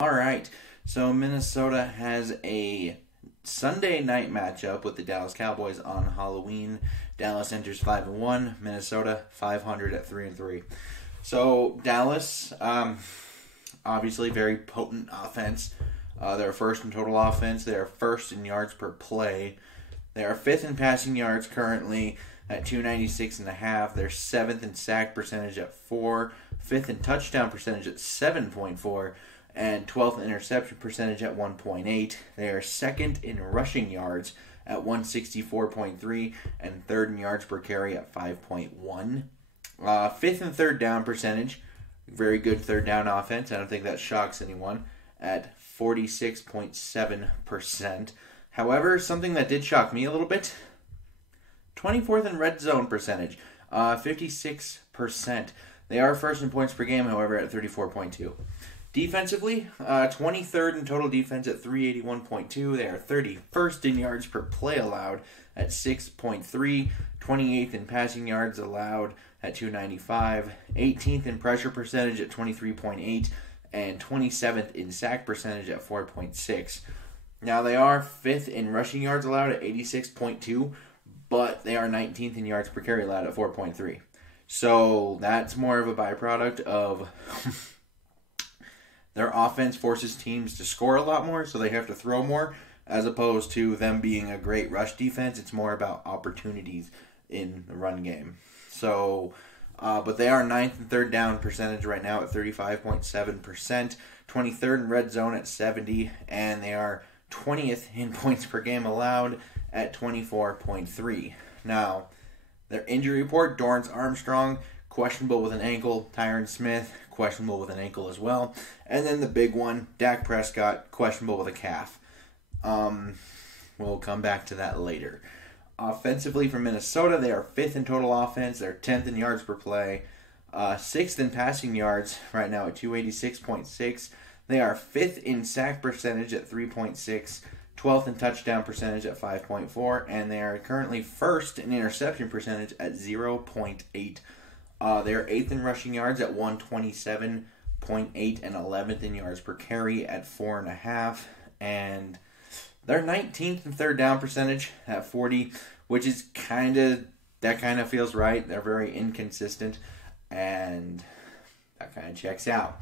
All right. So Minnesota has a Sunday night matchup with the Dallas Cowboys on Halloween. Dallas enters 5-1. Minnesota 500 at 3-3. So Dallas, obviously very potent offense. They're first in total offense. They're first in yards per play. They are fifth in passing yards currently at 296.5. They're seventh in sack percentage at 4. Fifth in touchdown percentage at 7.4. And 12th in interception percentage at 1.8. They are second in rushing yards at 164.3 and third in yards per carry at 5.1. Fifth in third down percentage, very good third down offense. I don't think that shocks anyone, at 46.7%. However, something that did shock me a little bit, 24th in red zone percentage, 56%. They are first in points per game, however, at 34.2. Defensively, 23rd in total defense at 381.2. They are 31st in yards per play allowed at 6.3. 28th in passing yards allowed at 295. 18th in pressure percentage at 23.8. And 27th in sack percentage at 4.6. Now, they are 5th in rushing yards allowed at 86.2. But they are 19th in yards per carry allowed at 4.3. So, that's more of a byproduct of... Their offense forces teams to score a lot more, so they have to throw more, as opposed to them being a great rush defense. It's more about opportunities in the run game. So, but they are ninth in third down percentage right now at 35.7%, 23rd in red zone at 70, and they are 20th in points per game allowed at 24.3. Now, their injury report, Dorrance Armstrong, questionable with an ankle. Tyron Smith, questionable with an ankle as well. And then the big one, Dak Prescott, questionable with a calf. We'll come back to that later. Offensively for Minnesota, they are 5th in total offense. They're 10th in yards per play. 6th in passing yards right now at 286.6. They are 5th in sack percentage at 3.6. 12th in touchdown percentage at 5.4. And they are currently first in interception percentage at 0.8. They are 8th in rushing yards at 127.8 and 11th in yards per carry at 4.5. And they're 19th in third down percentage at 40, which is kind of feels right. They're very inconsistent, and that kind of checks out.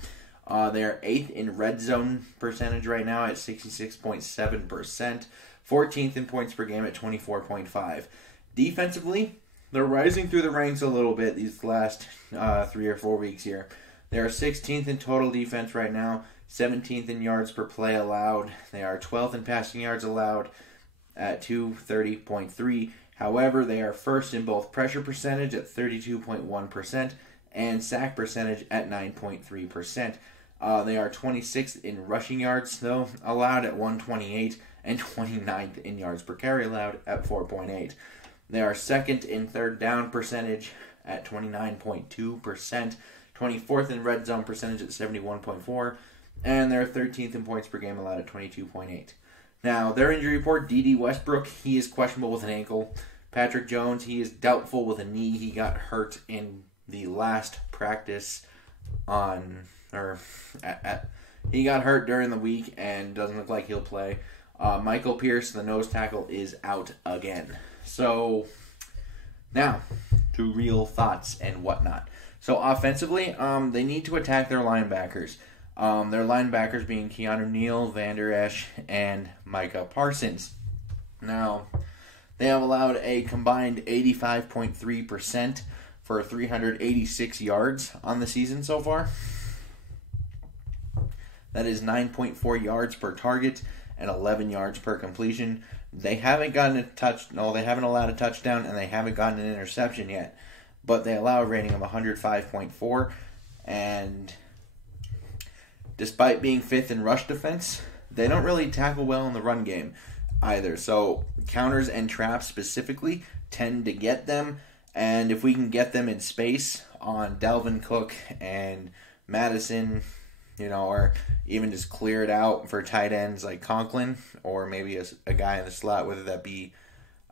They are 8th in red zone percentage right now at 66.7%, 14th in points per game at 24.5. Defensively, they're rising through the ranks a little bit these last 3 or 4 weeks here. They are 16th in total defense right now, 17th in yards per play allowed. They are 12th in passing yards allowed at 230.3. However, they are first in both pressure percentage at 32.1% and sack percentage at 9.3%. They are 26th in rushing yards, though, allowed at 128 and 29th in yards per carry allowed at 4.8. They are second in third down percentage at 29.2%, 24th in red zone percentage at 71.4%, and they're 13th in points per game allowed at 22.8. Now, their injury report, D.D. Westbrook, he is questionable with an ankle. Patrick Jones, he is doubtful with a knee. He got hurt in the last practice he got hurt during the week and doesn't look like he'll play. Michael Pierce, the nose tackle, is out again. So, now, to real thoughts and whatnot. So, offensively, they need to attack their linebackers. Their linebackers being Keanu Neal, Vander Esch, and Micah Parsons. Now, they have allowed a combined 85.3% for 386 yards on the season so far. That is 9.4 yards per target and 11 yards per completion. They haven't gotten they haven't allowed a touchdown, and they haven't gotten an interception yet. But they allow a rating of 105.4, and despite being 5th in rush defense, they don't really tackle well in the run game either. So counters and traps specifically tend to get them, and if we can get them in space on Dalvin Cook and Madison, or even just clear it out for tight ends like Conklin, or maybe a guy in the slot, whether that be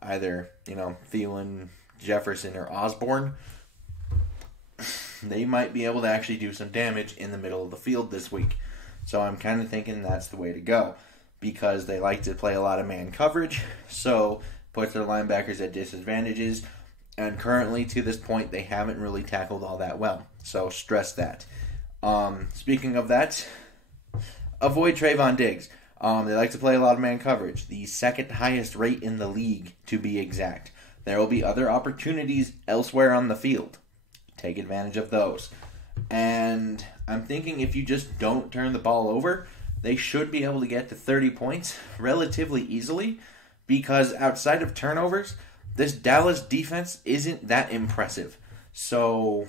either, Thielen, Jefferson, or Osborne, they might be able to actually do some damage in the middle of the field this week. So I'm kind of thinking that's the way to go because they like to play a lot of man coverage, so puts their linebackers at disadvantages. And currently, to this point, they haven't really tackled all that well. So stress that. Speaking of that, avoid Trayvon Diggs. They like to play a lot of man coverage, the second highest rate in the league, to be exact. There will be other opportunities elsewhere on the field. Take advantage of those. And I'm thinking if you just don't turn the ball over, they should be able to get to 30 points relatively easily because outside of turnovers, this Dallas defense isn't that impressive. So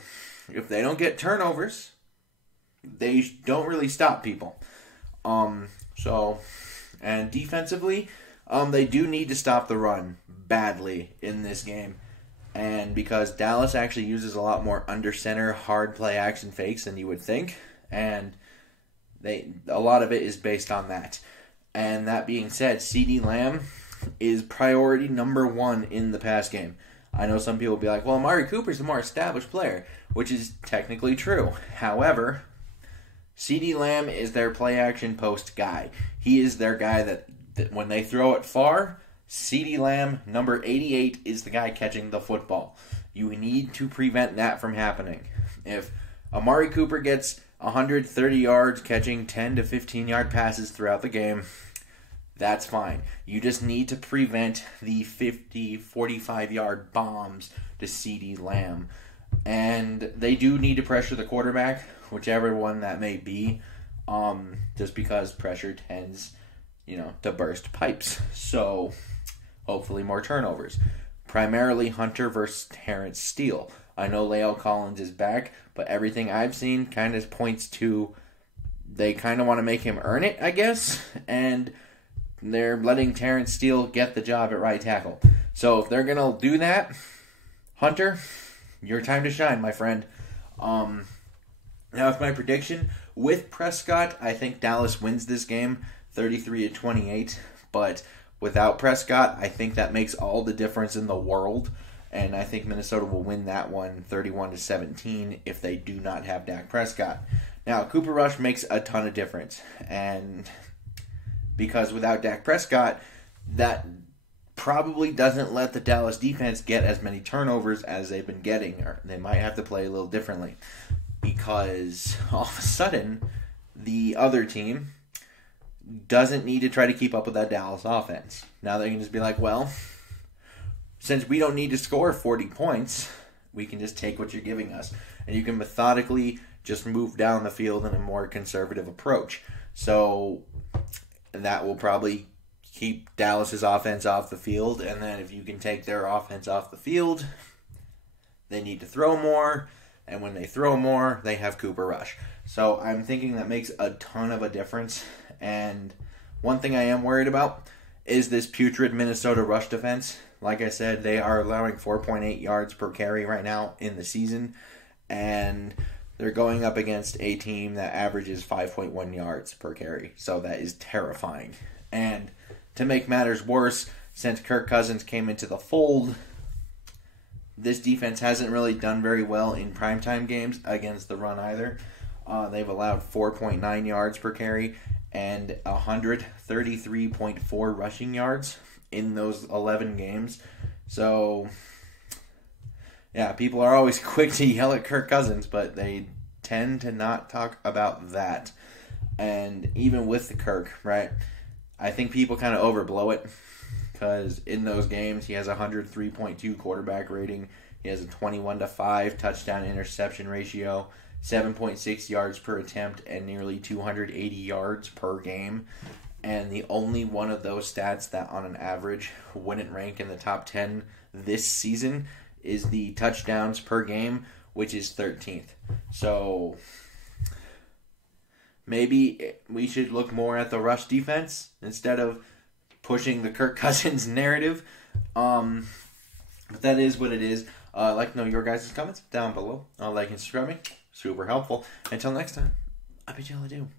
if they don't get turnovers, they don't really stop people. And defensively, they do need to stop the run badly in this game. And because Dallas actually uses a lot more under center hard play action fakes than you would think, and a lot of it is based on that. And that being said, CeeDee Lamb is priority number 1 in the pass game. I know some people will be like, well, Amari Cooper's the more established player, which is technically true. However, CeeDee Lamb is their play action post guy. He is their guy that when they throw it far, CeeDee Lamb, number 88, is the guy catching the football. You need to prevent that from happening. If Amari Cooper gets 130 yards catching 10 to 15-yard passes throughout the game, that's fine. You just need to prevent the 50, 45-yard bombs to CeeDee Lamb. And they do need to pressure the quarterback, whichever one that may be, just because pressure tends, to burst pipes. So hopefully more turnovers. Primarily Hunter versus Terrence Steele. I know La'el Collins is back, but everything I've seen kind of points to they kind of want to make him earn it, I guess, and they're letting Terrence Steele get the job at right tackle. So if they're going to do that, Hunter, your time to shine, my friend. Now with my prediction, with Prescott, I think Dallas wins this game 33-28, but without Prescott, I think that makes all the difference in the world, and I think Minnesota will win that one 31-17 if they do not have Dak Prescott. Now, Cooper Rush makes a ton of difference, and because without Dak Prescott, that probably doesn't let the Dallas defense get as many turnovers as they've been getting, or they might have to play a little differently, because all of a sudden, the other team doesn't need to try to keep up with that Dallas offense. Now they can just be like, well, since we don't need to score 40 points, we can just take what you're giving us. And you can methodically just move down the field in a more conservative approach. So that will probably keep Dallas's offense off the field. And then if you can take their offense off the field, they need to throw more. And when they throw more, they have Cooper Rush. So I'm thinking that makes a ton of a difference. And one thing I am worried about is this putrid Minnesota rush defense. Like I said, they are allowing 4.8 yards per carry right now in the season. And they're going up against a team that averages 5.1 yards per carry. So that is terrifying. And to make matters worse, since Kirk Cousins came into the fold, this defense hasn't really done very well in primetime games against the run either. They've allowed 4.9 yards per carry and 133.4 rushing yards in those 11 games. So, yeah, people are always quick to yell at Kirk Cousins, but they tend to not talk about that. And even with the Kirk, right, I think people kind of overblow it because in those games he has a 103.2 quarterback rating. He has a 21-5 touchdown interception ratio, 7.6 yards per attempt, and nearly 280 yards per game. And the only one of those stats that on an average wouldn't rank in the top 10 this season is the touchdowns per game, which is 13th. So maybe we should look more at the rush defense instead of pushing the Kirk Cousins narrative. But that is what it is. I'd like to know your guys' comments down below. Like and subscribe me. Super helpful. Until next time, I bid y'all adieu.